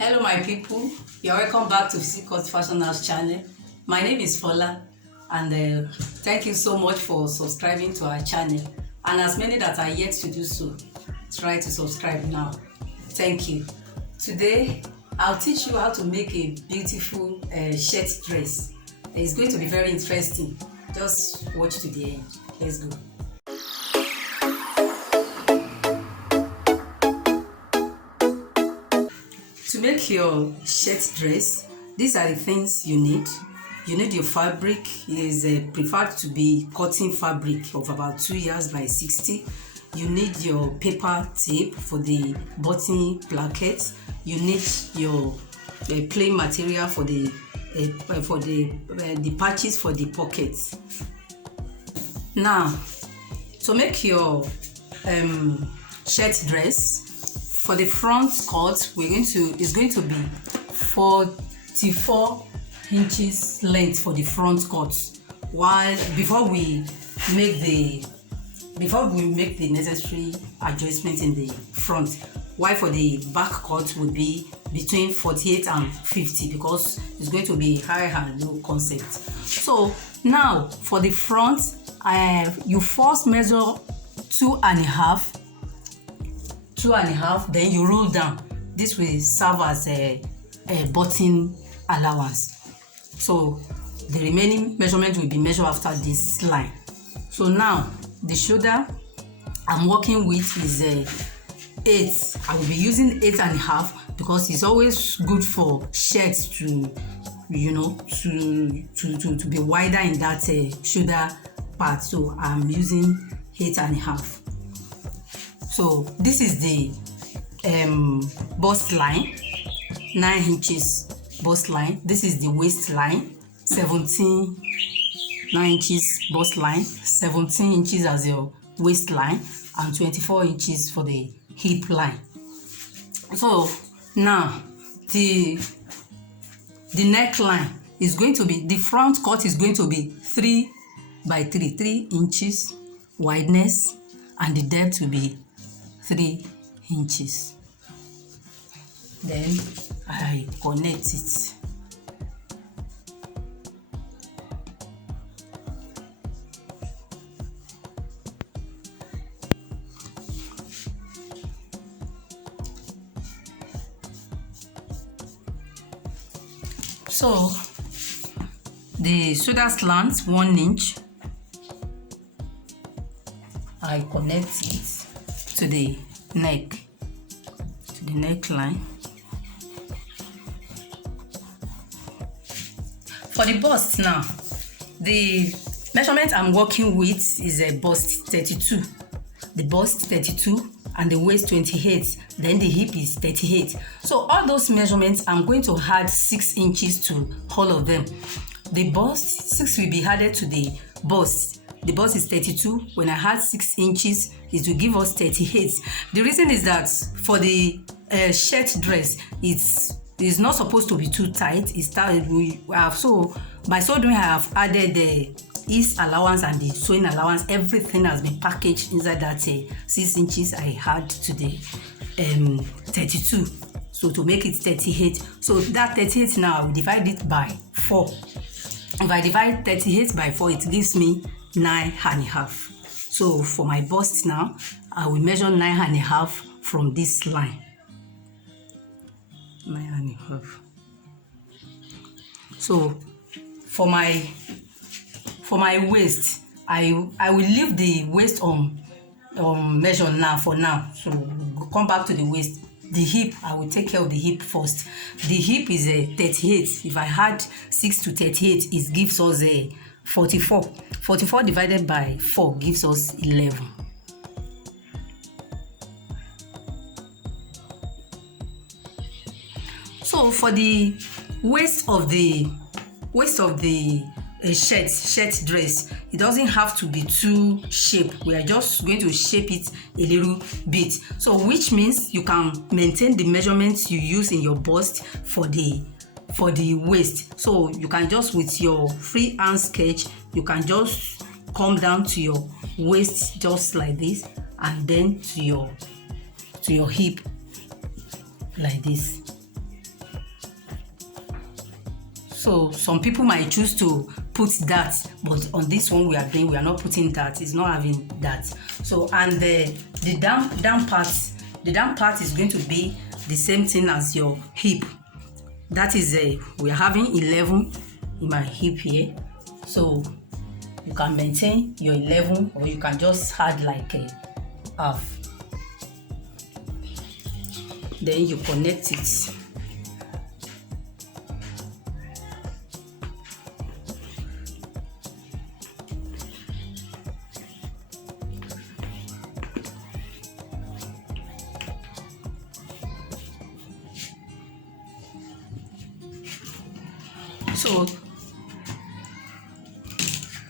Hello my people, you're welcome back to Physique Fashion House channel. My name is Fola and thank you so much for subscribing to our channel, and as many that are yet to do so, try to subscribe now. Thank you. Today I'll teach you how to make a beautiful shirt dress. It's going to be very interesting. Just watch to the end. Let's go. To make your shirt dress, these are the things you need. You need your fabric. It is preferred to be cotton fabric of about 2 years by 60. You need your paper tape for the button placket. You need your plain material for the patches for the pockets. Now, to make your shirt dress, for the front cut, it's going to be 44 inches length for the front cut. While before we make the necessary adjustment in the front, while for the back cut would be between 48 and 50 because it's going to be high and low concept. So now for the front, you first measure 2.5, then you roll down. This will serve as a button allowance. So the remaining measurement will be measured after this line. So now the shoulder I'm working with is 8. I will be using 8.5 because it's always good for shirts to be wider in that shoulder part. So I'm using 8.5. So this is the bust line, 9 inches bust line. This is the waist line, 9 inches bust line, 17 inches as your waist line, and 24 inches for the hip line. So now the neckline is going to be, the front cut is going to be 3 by 3 inches wideness, and the depth will be 3 inches. Then I connect it. So the shoulder slant 1 inch, I connect it to the neckline. For the bust now, the measurement I'm working with is a bust 32. The bust 32 and the waist 28, then the hip is 38. So all those measurements, I'm going to add 6 inches to all of them. The bust, 6 will be added to the bust. The bust is 32. When I add 6 inches, it will give us 38. The reason is that for the shirt dress, it's not supposed to be too tight. So by so doing, I have added the ease allowance and the sewing allowance. Everything has been packaged inside that 6 inches I had to the 32. So to make it 38. So that 38 now I will divide it by 4. If I divide 38 by 4, it gives me 9.5. So for my bust now, I will measure 9.5 from this line. 9.5. So for my waist, I will leave the waist on measure now for now. So we'll come back to the waist. The hip, I will take care of the hip first. The hip is a 38. If I add 6 to 38, it gives us a 44. 44 divided by 4 gives us 11. So for the waist of the shirt dress, it doesn't have to be too shaped. We are just going to shape it a little bit. So which means you can maintain the measurements you use in your bust for the waist. So you can just, with your freehand sketch, you can just come down to your waist just like this, and then to your hip like this. So some people might choose to put that, but on this one we are not putting that. It's not having that. So and the down part is going to be the same thing as your hip. That is we are having 11 in my hip here. So you can maintain your 11, or you can just add like a half. Then you connect it. So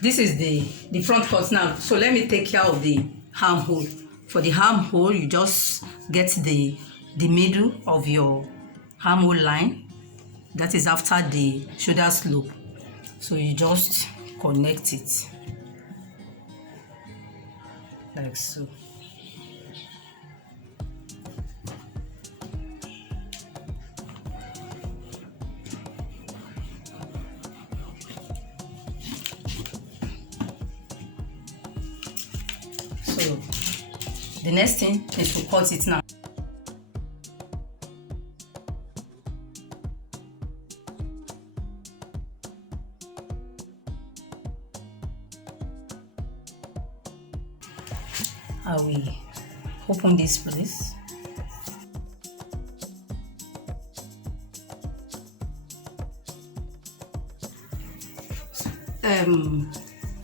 this is the front cut now. So let me take care of the armhole. For the armhole, you just get the middle of your armhole line. That is after the shoulder slope. So you just connect it like so. So the next thing is to cut it now. I will open this place.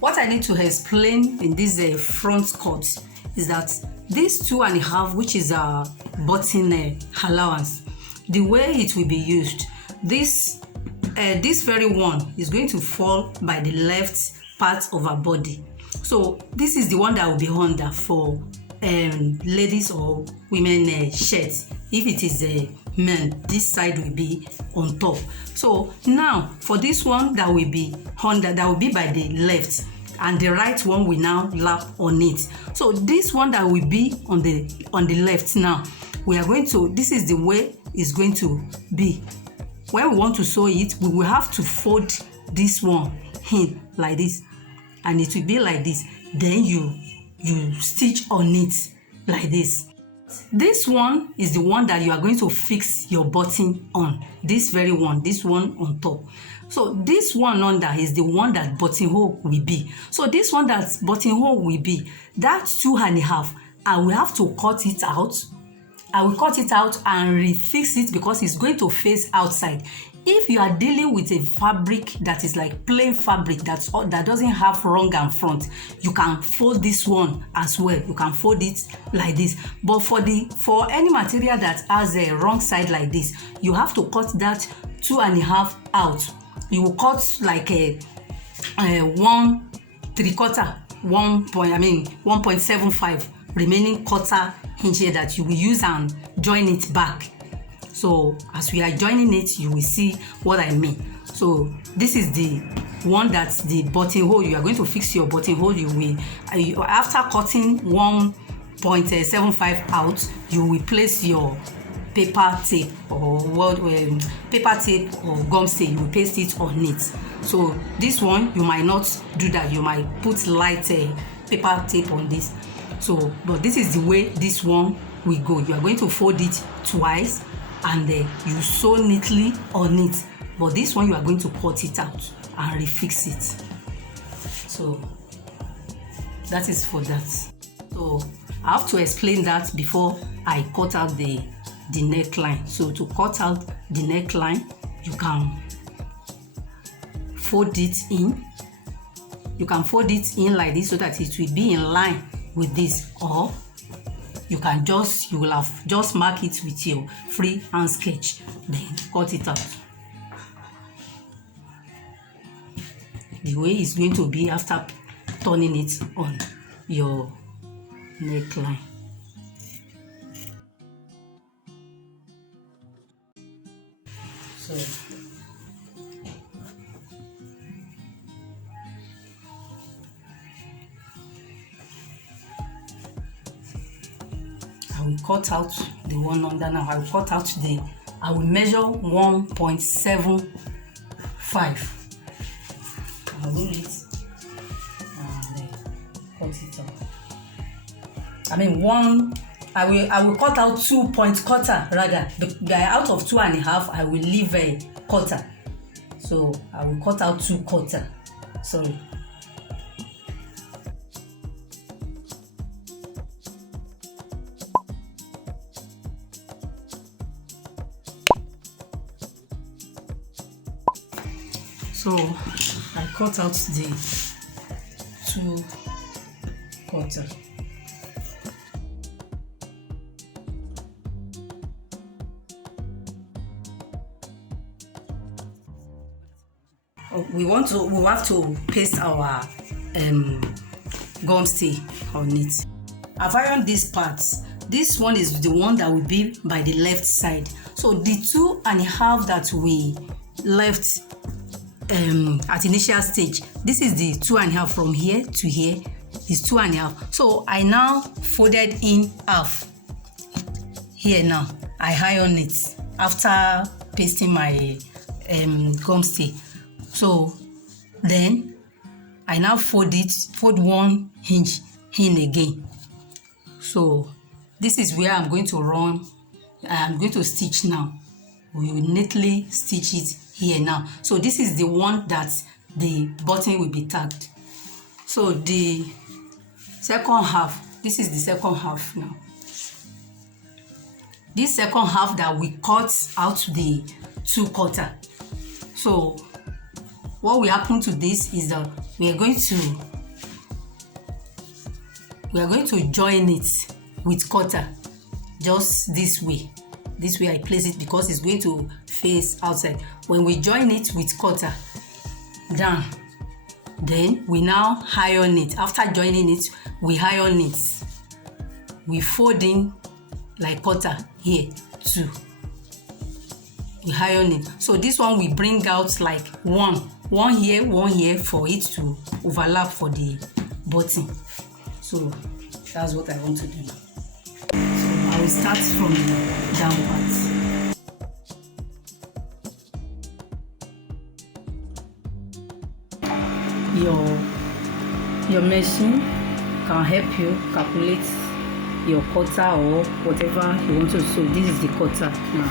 What I need to explain in this front cut is that this 2.5, which is a button allowance, the way it will be used, this very one is going to fall by the left part of our body. So this is the one that will be under for ladies or women shirts. If it is men, this side will be on top. So now for this one that will be under, that will be by the left, and the right one will now lap on it. So this one that will be on the left now, we are going to, this is the way it's going to be. When we want to sew it, we will have to fold this one in like this, and it will be like this. Then you stitch on it like this. This one is the one that you are going to fix your button on. This very one, this one on top. So this one under is the one that buttonhole will be. So this one that buttonhole will be, that 2.5, I will have to cut it out. I will cut it out and refix it because it's going to face outside. If you are dealing with a fabric that is like plain fabric that doesn't have wrong and front, you can fold this one as well. You can fold it like this. But for any material that has a wrong side like this, you have to cut that 2.5 out. You will cut like a 1.75 remaining quarter inch here that you will use and join it back. So as we are joining it, you will see what I mean. So this is the one that's the buttonhole. You are going to fix your buttonhole. You will, after cutting 1.75 out, you will place your paper tape or paper tape or gum tape. You will paste it on it. So this one you might not do that. You might put light paper tape on this. So, but this is the way this one will go. You are going to fold it twice, and you sew neatly on it. But this one you are going to cut it out and refix it. So that is for that. So I have to explain that before I cut out the neckline. So to cut out the neckline, you can fold it in. You can fold it in like this so that it will be in line with this, or you will have just mark it with your freehand sketch, then cut it out. The way it's going to be after turning it on your neckline. So I will cut out the one under now. I will cut out I will measure 1.75 5. I'll roll it and cut it off. I mean I will cut out 2 point quarter rather. Out of 2.5, I will leave a quarter. So I will cut out 2 quarter. Sorry. So I cut out the 2 quarter. We have to paste our gum stay on it. I've ironed these parts. This one is the one that will be by the left side. So the 2.5 that we left at initial stage, this is the 2.5 from here to here is 2.5. So I now folded in half here. Now I iron it after pasting my gum stay. So then I now fold 1 inch in again. So this is where I'm going to stitch now. We will neatly stitch it here now. So this is the one that the button will be tagged. So the second half, this is the second half now. This second half that we cut out the 2 quarter. So what will happen to this is that we are going to join it with quarter, just this way. This way I place it because it's going to face outside. When we join it with quarter down, then we now iron it. After joining it, we iron it. We fold in like quarter here too. We iron it. So this one we bring out like one here for it to overlap for the button. So that's what I want to do now. So I will start from the down part. Your machine can help you calculate your quarter or whatever you want to sew. This is the quarter now.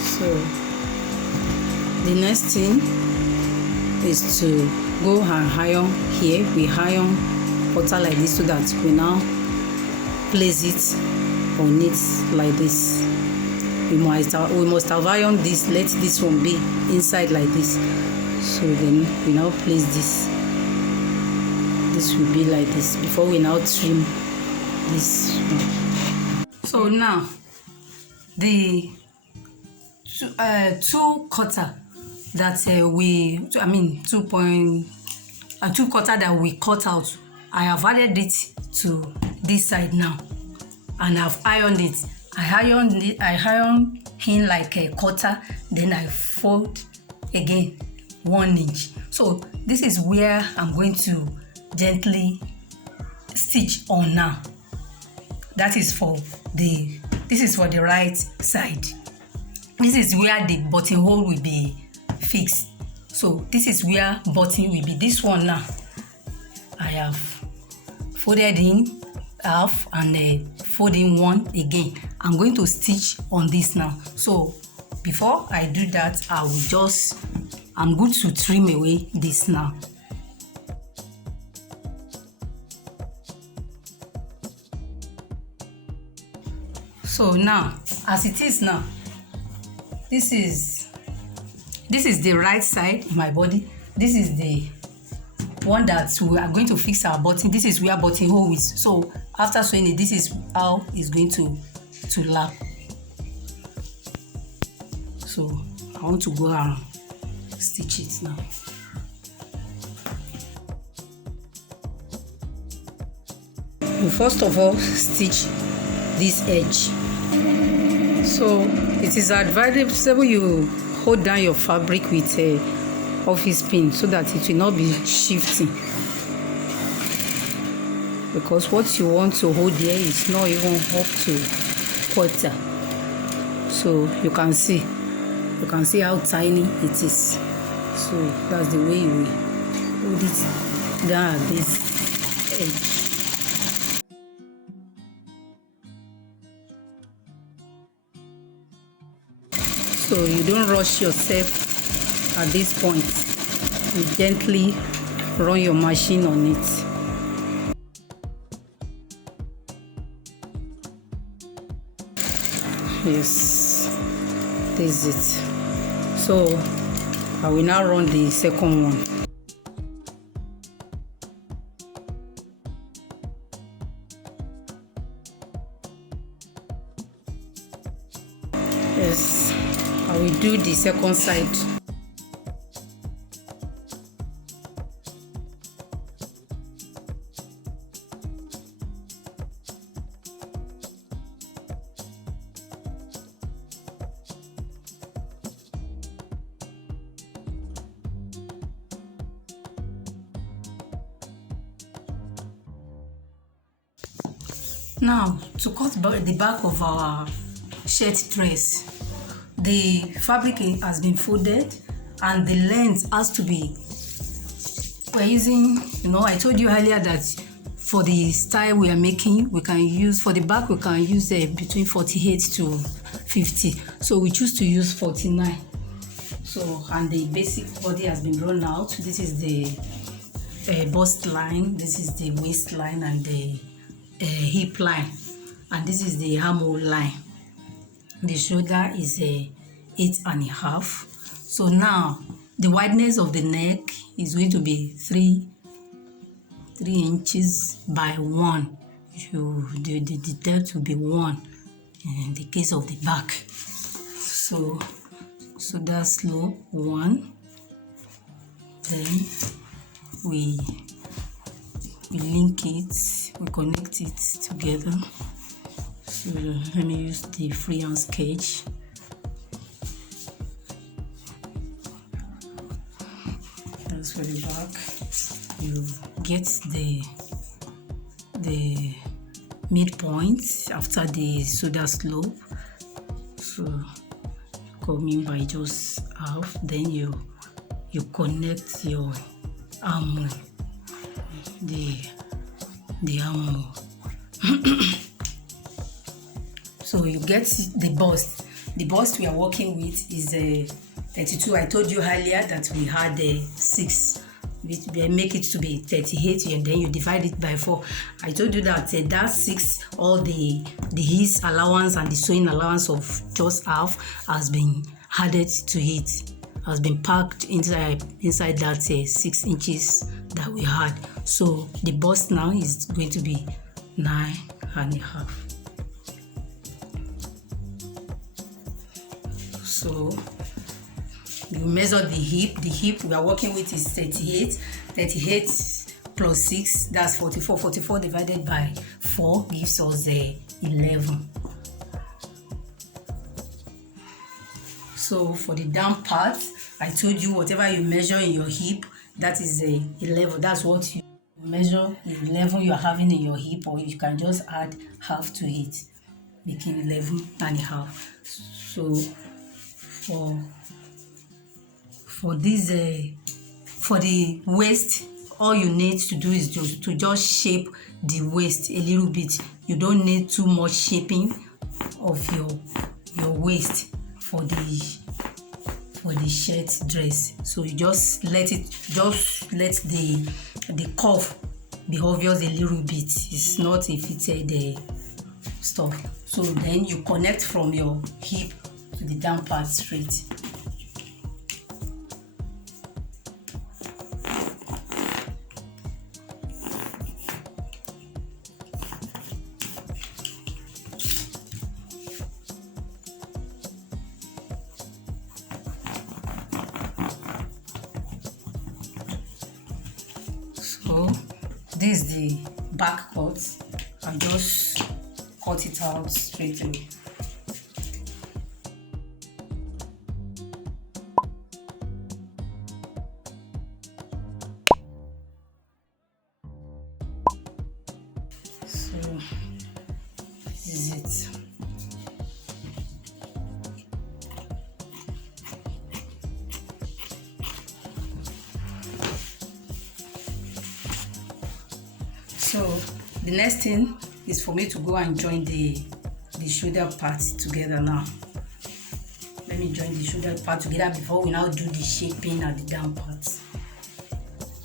So the next thing is to go and iron here. We iron quarter like this so that we now place it on it like this. We must have ironed this. Let this one be inside like this. So then we now place this. This will be like this before we now trim this one. So now the 2 quarter that 2 quarter that we cut out, I have added it to this side now, and I've ironed it. I iron in like a quarter, then I fold again 1 inch. So this is where I'm going to gently stitch on now. This is for the right side. This is where the buttonhole will be fixed. So this is where button will be. This one now, I have folded in half and fold in 1 again. I'm going to stitch on this now. So before I do that, I'm going to trim away this now. So now, as it is now, this is the right side of my body. This is the one that we are going to fix our button. This is where buttonhole is. So after sewing it, this is how it's going to lap. So I want to go and stitch it now. You first of all stitch this edge. So it is advisable you hold down your fabric with office pin so that it will not be shifting, because what you want to hold there is not even up to quarter. So you can see how tiny it is. So that's the way you will hold it down at this edge. So you don't rush yourself at this point. You gently run your machine on it. Yes, this is it. So I will now run the second one. Yes, I will do the second side. Now, to cut the back of our shirt dress, the fabric has been folded and the length has to be, we're using, I told you earlier that for the style we are making, we can use, for the back we can use between 48 to 50. So we choose to use 49. So, and the basic body has been drawn out. This is the bust line, this is the waistline and the hip line, and this is the armhole line. The shoulder is 8.5. So now the wideness of the neck is going to be 3 inches by 1. The depth will be 1 in the case of the back. So that's slope 1. Then we link it, we connect it together. So let me use the freehand sketch. That's for the back. You get the midpoint after the shoulder slope. So come in by just half. Then you connect your armhole. The armhole. So you get the bust. The bust we are working with is 32. I told you earlier that we had 6. We make it to be 38, and then you divide it by 4. I told you that that 6, all the his allowance and the sewing allowance of just half has been added to it, has been packed inside that 6 inches that we had. So the bust now is going to be 9.5. So you measure the hip. The hip we are working with is 38. 38 plus 6, that's 44. 44 divided by 4 gives us 11. So for the down part, I told you whatever you measure in your hip, that is 11. That's what you measure, the 11 you are having in your hip, or you can just add half to it, making 11.5. So for this for the waist, all you need to do is to just shape the waist a little bit. You don't need too much shaping of your waist for the shirt dress. So you just let the curve be obvious a little bit. It's not a fitted stuff. So then you connect from your hip to the down part straight. So this is the back cut. I just cut it out straight away. So the next thing is for me to go and join the shoulder part together now. Let me join the shoulder part together before we now do the shaping at the down part.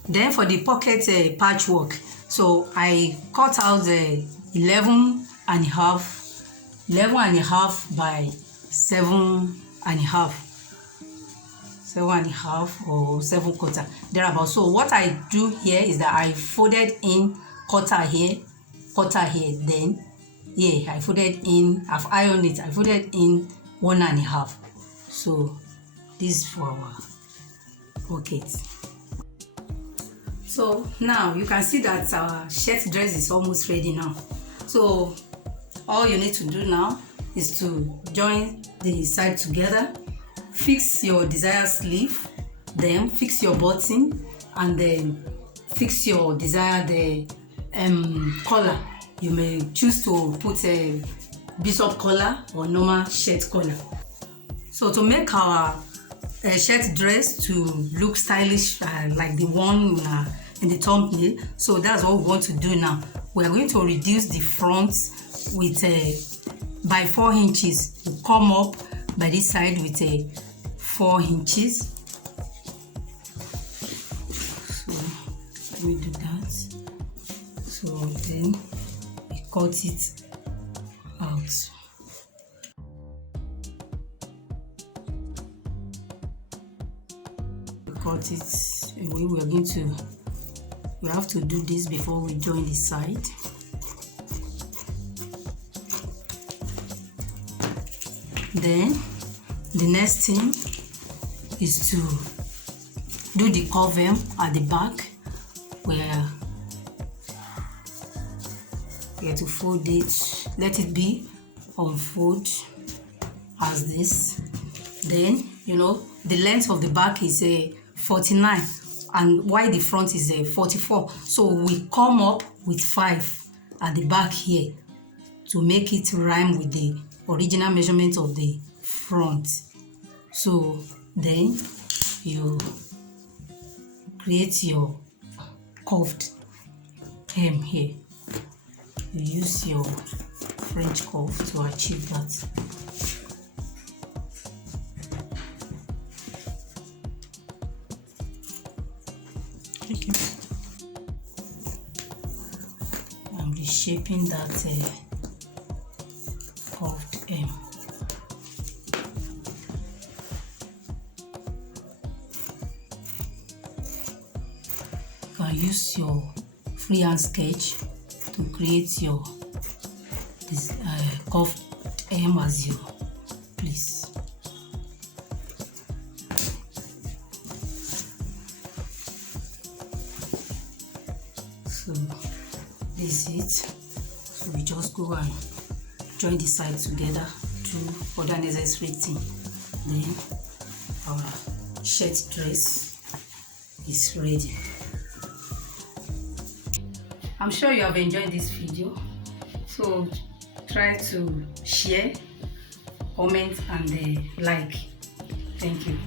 Then for the pocket patchwork, so I cut out the 11 and a half by 7 and a half, 7.5 or 7/4 thereabout. So what I do here is that I folded in quarter here, then here I folded in, I've ironed it, I folded in 1.5. So this is for our pocket. So now you can see that our shirt dress is almost ready now. So all you need to do now is to join the side together, fix your desired sleeve, then fix your button, and then fix your desired collar. You may choose to put a bishop collar or normal shirt collar. So to make our shirt dress to look stylish like the one in the thumbnail, so that's what we want to do now. We are going to reduce the front with by 4 inches. We'll come up by this side with 4 inches. So let me do that. So then we cut it out. We cut it away. We have to do this before we join the side. Then the next thing is to do the curve at the back, where we have to fold it, let it be unfold as this. Then the length of the back is 49 and while the front is 44. So we come up with 5 at the back here to make it rhyme with the original measurement of the front. So then you create your curved hem here. You use your French curve to achieve that. Thank you. I'm reshaping that curved hem. You can use your freehand sketch to create your curved hem as you please. So this is it. So we just go and join the sides together, do other necessary thing. Then our shirt dress is ready. I'm sure you have enjoyed this video. So try to share, comment, and like. Thank you.